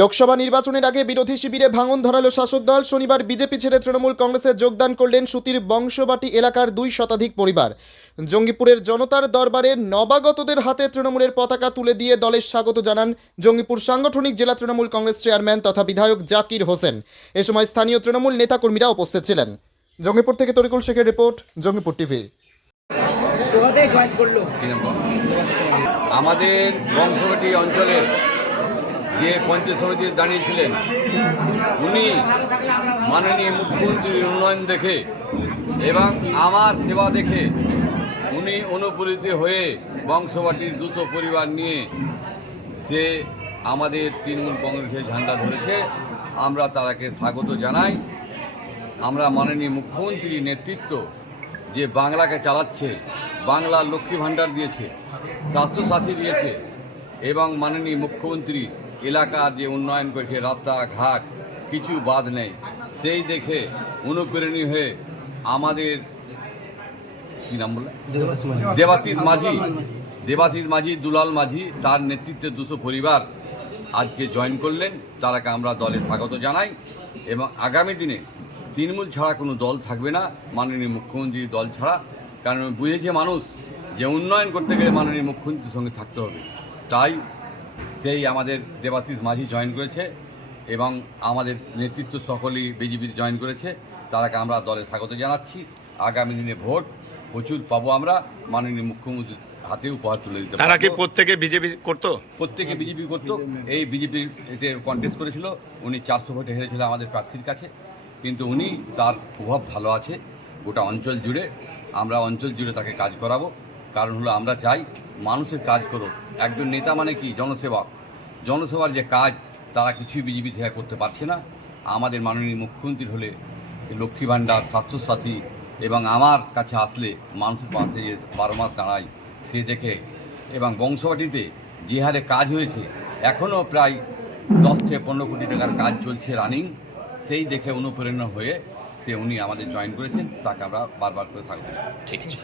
লোকসভা নির্বাচনের আগে বিরোধী শিবিরে ভাঙন ধরালো শাসক দল। শনিবার বিজেপি ছেড়ে তৃণমূল কংগ্রেসে যোগদান করলেন সুতির বংশবাটি এলাকার 2 শতাধিক পরিবার। জঙ্গিপুরের জনতার দরবারে নবাগতদের হাতে তৃণমূলের পতাকা তুলে দিয়ে দলের স্বাগত জানান জঙ্গিপুর সাংগঠনিক জেলা তৃণমূল কংগ্রেস চেয়ারম্যান তথা বিধায়ক জাকির হোসেন। এ সময় স্থানীয় তৃণমূল নেতাকর্মীরা উপস্থিত ছিলেন। জঙ্গিপুর থেকে তরিকুল শেখের রিপোর্ট, জঙ্গিপুর টিভি। আমাদের বংশবাটি অঞ্চলে যে পঞ্চায়েত সমিতি দাঁড়িয়েছিলেন, উনি মাননীয় মুখ্যমন্ত্রীর উন্নয়ন দেখে এবং আমার সেবা দেখে উনি অনুপ্রেরিত হয়ে বংশবাটির 200 পরিবার নিয়ে সে আমাদের তৃণমূল কংগ্রেসের ঝান্ডা ধরেছে। আমরা তারাকে স্বাগত জানাই। আমরা মাননীয় মুখ্যমন্ত্রীর নেতৃত্ব যে বাংলাকে চালাচ্ছে, বাংলার লক্ষ্মী ভাণ্ডার দিয়েছে, স্বাস্থ্যসাথী দিয়েছে এবং মাননীয় মুখ্যমন্ত্রী এলাকার যে উন্নয়ন করেছে, রাস্তাঘাট কিছু বাদ নেই, সেই দেখে অনুপ্রেরণী হয়ে আমাদের কী নাম বলে দেবাশিস মাঝি, দুলাল মাঝি, তার নেতৃত্বে 200 পরিবার আজকে জয়েন করলেন। তারাকে আমরা দলে স্বাগত জানাই এবং আগামী দিনে তৃণমূল ছাড়া কোনো দল থাকবে না, মাননীয় মুখ্যমন্ত্রীর দল ছাড়া। কারণ বুঝেছে মানুষ যে উন্নয়ন করতে গেলে মাননীয় মুখ্যমন্ত্রীর সঙ্গে থাকতে হবে। তাই সেই আমাদের দেবাশিস মাঝি জয়েন করেছে এবং আমাদের নেতৃত্ব সকলেই বিজেপির জয়েন করেছে। তারাকে আমরা দলে স্বাগত জানাচ্ছি। আগামী দিনে ভোট প্রচুর পাবো আমরা, মাননীয় মুখ্যমন্ত্রীর হাতে উপহার তুলে দিতে। তারা কি প্রত্যেকে বিজেপি করতো? প্রত্যেকে বিজেপি করতো। এই বিজেপির এতে কন্টেস্ট করেছিল, উনি 400 ভোটে হেরেছিল আমাদের প্রার্থীর কাছে, কিন্তু উনি তার প্রভাব ভালো আছে গোটা অঞ্চল জুড়ে। আমরা অঞ্চল জুড়ে তাকে কাজ করাবো। কারণ হলো আমরা চাই মানুষের কাজ করো। একজন নেতা মানে কি? জনসেবক। জনসেবার যে কাজ তারা কিছুই বিজেপি থেকে করতে পারছে না। আমাদের মাননীয় মুখ্যমন্ত্রী হলে লক্ষ্মী ভাণ্ডার, স্বাস্থ্যসাথী এবং আমার কাছে আসলে মানুষের পাশে যে 12 মাস দাঁড়ায় সে দেখে, এবং বংশবাটিতে যে হারে কাজ হয়েছে, এখনও প্রায় 10 থেকে 15 কোটি টাকার কাজ চলছে রানিং, সেই দেখে অনুপ্রেরণা হয়ে উনি আমাদের জয়েন করেছেন। তাকে আমরা বারবার করে স্বাগত জানাই। ঠিক আছে।